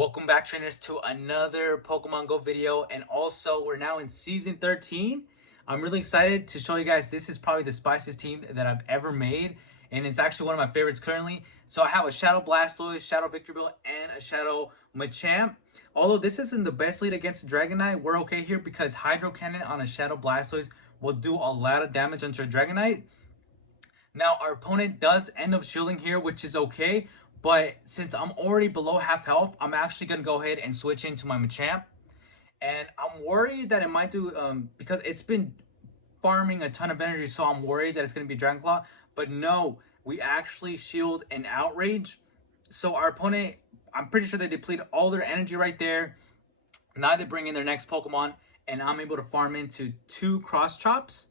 Welcome back, trainers, to another Pokemon Go video. And also, we're now in Season 13. I'm really excited to show you guys this is probably the spiciest team that I've ever made. And it's actually one of my favorites currently. So I have a Shadow Blastoise, Shadow Victorville, and a Shadow Machamp. Although this isn't the best lead against Dragonite, we're okay here because Hydro Cannon on a Shadow Blastoise will do a lot of damage onto a Dragonite. Now, our opponent does end up shielding here, which is okay. But since I'm already below half health, I'm actually going to go ahead and switch into my Machamp. And I'm worried that it might do, because it's been farming a ton of energy, so I'm worried that it's going to be Dragon Claw. But no, we actually shield and Outrage. So our opponent, I'm pretty sure they deplete all their energy right there. Now they bring in their next Pokemon, and I'm able to farm into 2 Cross Chops.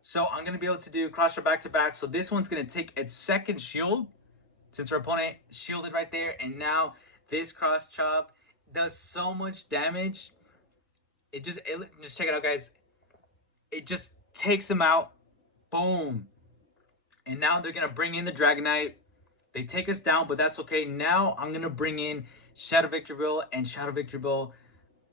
So I'm going to be able to do Cross Chop back to back. So this one's going to take its second shield, since our opponent shielded right there. And now this Cross Chop does so much damage. Just check it out, guys. It just takes him out. Boom. And now they're going to bring in the Dragonite. They take us down, but that's okay. Now I'm going to bring in Shadow Victorville, and Shadow Victorville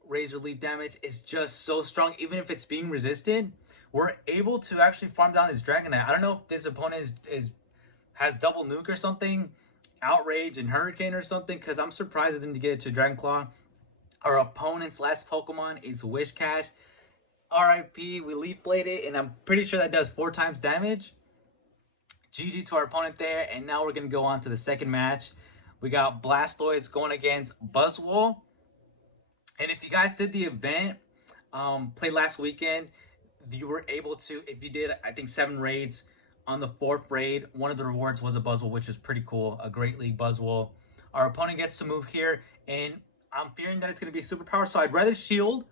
Razor Leaf damage is just so strong. Even if it's being resisted, we're able to actually farm down this Dragonite. I don't know if this opponent has double nuke or something, Outrage and Hurricane or something, because I'm surprised at them to get it to Dragon Claw. Our opponent's last Pokemon is Wishcash. RIP, we Leaf Blade it, and I'm pretty sure that does 4 times damage. GG to our opponent there, and now we're going to go on to the second match. We got Blastoise going against Buzzwole. And if you guys did the event, played last weekend, you were able to, if you did, I think 7 raids, on the 4th raid, one of the rewards was a Buzzwole, which is pretty cool. A Great League Buzzwole. Our opponent gets to move here, and I'm fearing that it's going to be superpower, so I'd rather shield.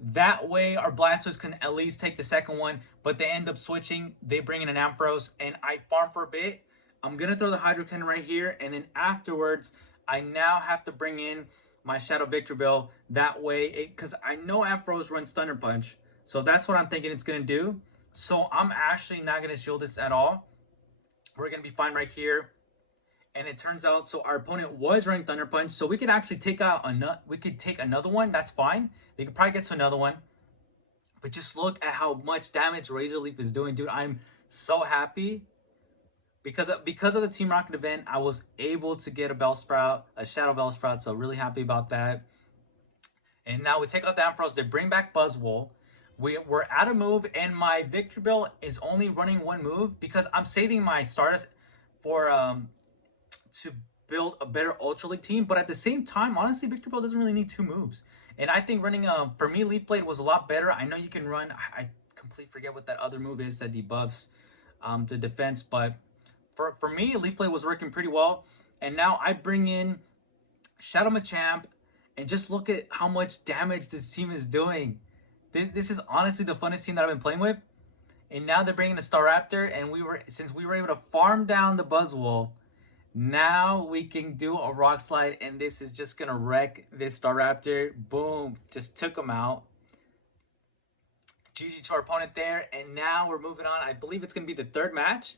That way, our Blastoise can at least take the second one, but they end up switching. They bring in an Ampharos, and I farm for a bit. I'm going to throw the Hydro Cannon right here, and then afterwards, I now have to bring in my Shadow Victorville. That way, because I know Ampharos runs Thunder Punch, so that's what I'm thinking it's going to do. So I'm actually not going to shield this at all. We're going to be fine right here. And it turns out, so our opponent was running Thunder Punch, so we could actually take out another one. That's fine. We could probably get to another one. But just look at how much damage Razor Leaf is doing, dude. I'm so happy. Because of the Team Rocket event, I was able to get a Bellsprout, a Shadow Bellsprout, so really happy about that. And now we take out the Ampharos. They bring back Buzzwole. We're out of move, and my Victorville is only running 1 move because I'm saving my Stardust for to build a better Ultra League team. But at the same time, honestly, Victorville doesn't really need 2 moves. And I think running for me, Leaf Blade was a lot better. I know you can run. I completely forget what that other move is that debuffs the defense, but for me, Leaf Blade was working pretty well. And now I bring in Shadow Machamp, and just look at how much damage this team is doing. This is honestly the funnest team that I've been playing with. And now they're bringing a Staraptor, and since we were able to farm down the Buzzwole, now we can do a Rock Slide, and this is just gonna wreck this Staraptor. Boom, just took him out. GG to our opponent there, and now we're moving on. I believe it's gonna be the 3rd match.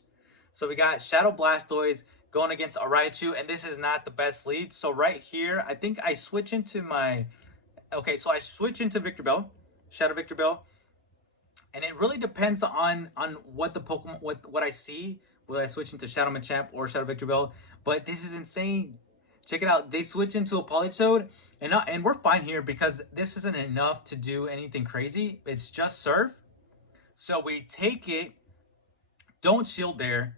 So we got Shadow Blastoise going against a Raichu, and this is not the best lead. So right here, I think I switch into my... Okay, so I switch into Victorville, Shadow Victorville, and it really depends on what the Pokemon, what I see. Will I switch into Shadow Machamp or Shadow Victorville? But this is insane. Check it out. They switch into a Politoed, and we're fine here because this isn't enough to do anything crazy. It's just Surf. So we take it, don't shield there.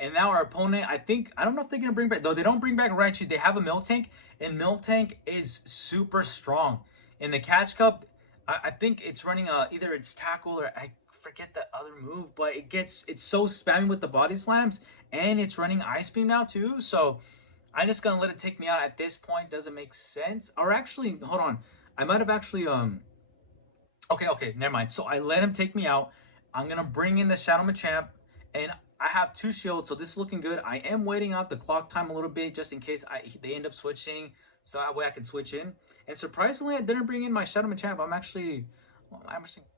And now our opponent, I don't know if they're going to bring back, though they don't bring back Raichu. They have a Miltank, and Miltank is super strong. In the Catch Cup, I think it's running either it's Tackle or I forget the other move, but it's so spammy with the Body Slams, and it's running Ice Beam now too. So I'm just going to let it take me out at this point. Doesn't make sense. Or actually, hold on. I might have actually, okay, never mind. So I let him take me out. I'm going to bring in the Shadow Machamp, and I have 2 shields, so this is looking good. I am waiting out the clock time a little bit just in case they end up switching, so that way I can switch in. And surprisingly, I didn't bring in my Shadow Machamp. I'm actually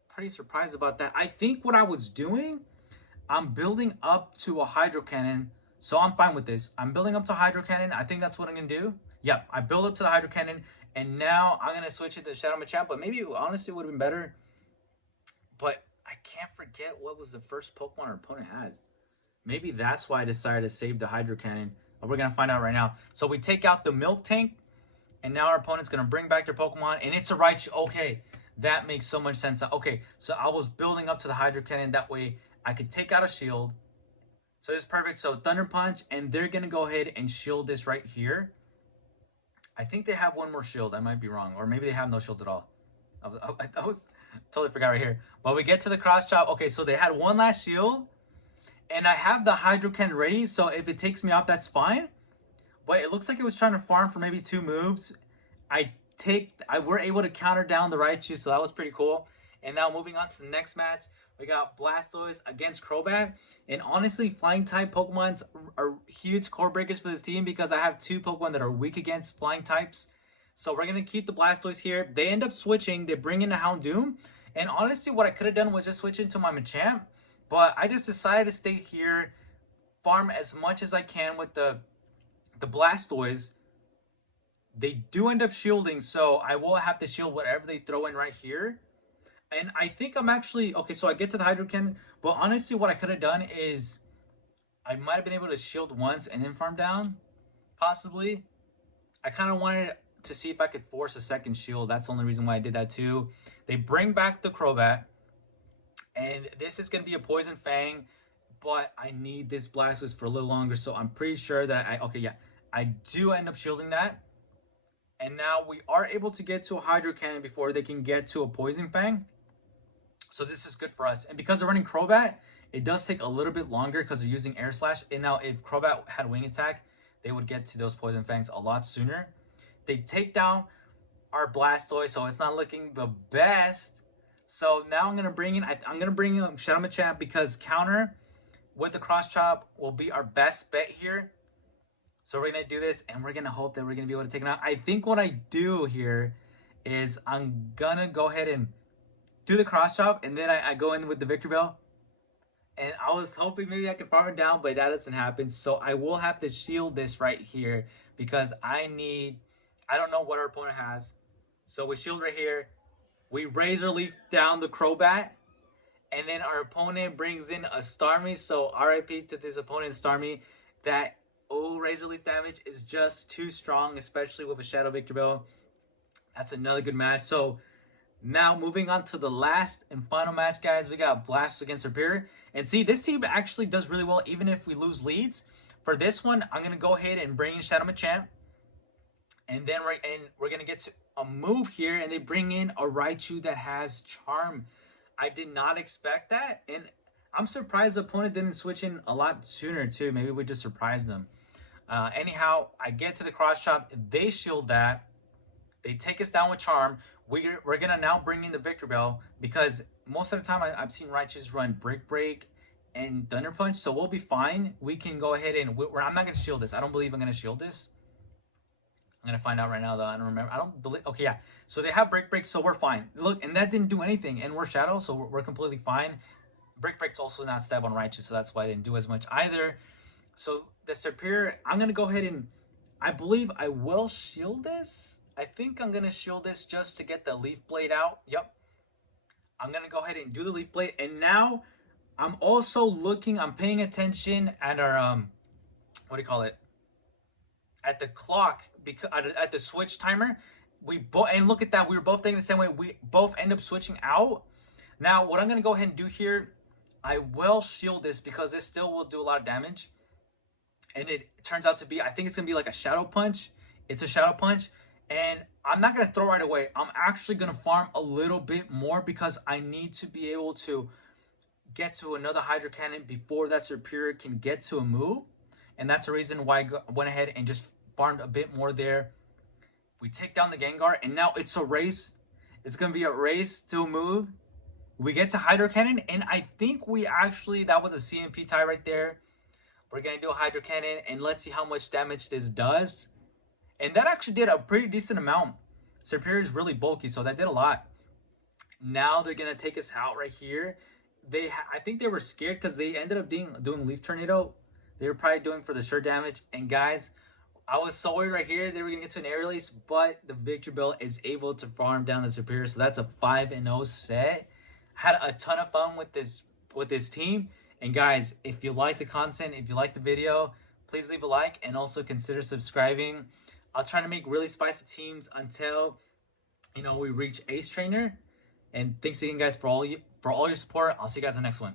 pretty surprised about that. I think what I was doing, I'm building up to a Hydro Cannon, so I'm fine with this. I'm building up to Hydro Cannon. I think that's what I'm going to do. Yep, I build up to the Hydro Cannon, and now I'm going to switch it to Shadow Machamp, but maybe, honestly, it would have been better. But I can't forget what was the first Pokemon our opponent had. Maybe that's why I decided to save the Hydro Cannon. We're going to find out right now. So we take out the Milk Tank, and now our opponent's going to bring back their Pokemon, and it's a Raichu. Okay, that makes so much sense. Okay, so I was building up to the Hydro Cannon. That way I could take out a shield. So it's perfect. So Thunder Punch, and they're going to go ahead and shield this right here. I think they have one more shield. I might be wrong. Or maybe they have no shields at all. I was totally forgot right here. But we get to the cross chop. Okay, so they had one last shield. And I have the Hydro Cannon ready. So if it takes me out, that's fine. But it looks like it was trying to farm for maybe 2 moves. We're able to counter down the Raichu. So that was pretty cool. And now moving on to the next match. We got Blastoise against Crobat. And honestly, flying type Pokemons are huge core breakers for this team because I have 2 Pokemon that are weak against flying types. So we're going to keep the Blastoise here. They end up switching. They bring in a Houndoom. And honestly, what I could have done was just switch into my Machamp. But I just decided to stay here, farm as much as I can with the Blastoise. They do end up shielding, so I will have to shield whatever they throw in right here. And I think I'm actually... Okay, so I get to the Hydro Cannon. But honestly, what I could have done is... I might have been able to shield once and then farm down. Possibly. I kind of wanted to see if I could force a second shield. That's the only reason why I did that too. They bring back the Crobat. And this is going to be a Poison Fang. But I need this Blastoise for a little longer. So I'm pretty sure that I do end up shielding that. And now we are able to get to a Hydro Cannon before they can get to a Poison Fang. So this is good for us. And because they're running Crobat, it does take a little bit longer because they're using Air Slash. And now if Crobat had Wing Attack, they would get to those Poison Fangs a lot sooner. They take down our Blastoise, so it's not looking the best. So now I'm going to bring in Shadow Machamp because counter with the Cross Chop will be our best bet here. So we're going to do this, and we're going to hope that we're going to be able to take it out. I think what I do here is I'm going to go ahead and do the Cross Chop, and then I go in with the Victory Bell. And I was hoping maybe I could farm it down, but that doesn't happen. So I will have to shield this right here because I don't know what our opponent has. So we shield right here. We Razor Leaf down the Crobat. And then our opponent brings in a Starmie. So RIP to this opponent, Starmie. That, Razor Leaf damage is just too strong, especially with a Shadow Victory Bell. That's another good match. So now moving on to the last and final match, guys. We got Blastoise against Serperior. And see, this team actually does really well even if we lose leads. For this one, I'm going to go ahead and bring in Shadow Machamp. And then we're going to get to a move here. And they bring in a Raichu that has Charm. I did not expect that. And I'm surprised the opponent didn't switch in a lot sooner too. Maybe we just surprised them. Anyhow, I get to the Cross Chop. They shield that. They take us down with Charm. We're going to now bring in the Victory Bell because most of the time I've seen Raichus run Break and Thunder Punch. So we'll be fine. We can go ahead and... I'm not going to shield this. I don't believe I'm going to shield this. I'm going to find out right now though. I don't remember. I don't believe... Okay, yeah. So they have Break, so we're fine. Look, and that didn't do anything. And we're Shadow, so we're completely fine. Break's also not stab on Raichu, so that's why I didn't do as much either. So the Serperior, I'm going to go ahead and... I believe I will shield this. I think I'm going to shield this just to get the Leaf Blade out. Yep. I'm going to go ahead and do the Leaf Blade. And now I'm also I'm paying attention at our, what do you call it? At the clock, because at the switch timer. And look at that. We were both thinking the same way. We both end up switching out. Now, what I'm going to go ahead and do here, I will shield this because this still will do a lot of damage. And it turns out to be, I think it's going to be like a Shadow Punch. It's a Shadow Punch. And I'm not going to throw right away. I'm actually going to farm a little bit more because I need to be able to get to another Hydro Cannon before that Serperior can get to a move. And that's the reason why I went ahead and just farmed a bit more there. We take down the Gengar, and now it's a race. It's going to be a race to a move. We get to Hydro Cannon, and I think that was a CMP tie right there. We're going to do a Hydro Cannon, and let's see how much damage this does. And that actually did a pretty decent amount. Serperior is really bulky, so that did a lot. Now they're going to take us out right here. I think they were scared because they ended up doing Leaf Tornado. They were probably doing for the sure damage. And guys, I was so worried right here they were gonna get to an air release, but the Victory Bell is able to farm down the Superior, so that's a 5-0 set. Had a ton of fun with this team. And guys, if you like the content, if you like the video, please leave a like and also consider subscribing. I'll try to make really spicy teams until we reach Ace Trainer. And thanks again, guys, for all your support. I'll see you guys in the next one.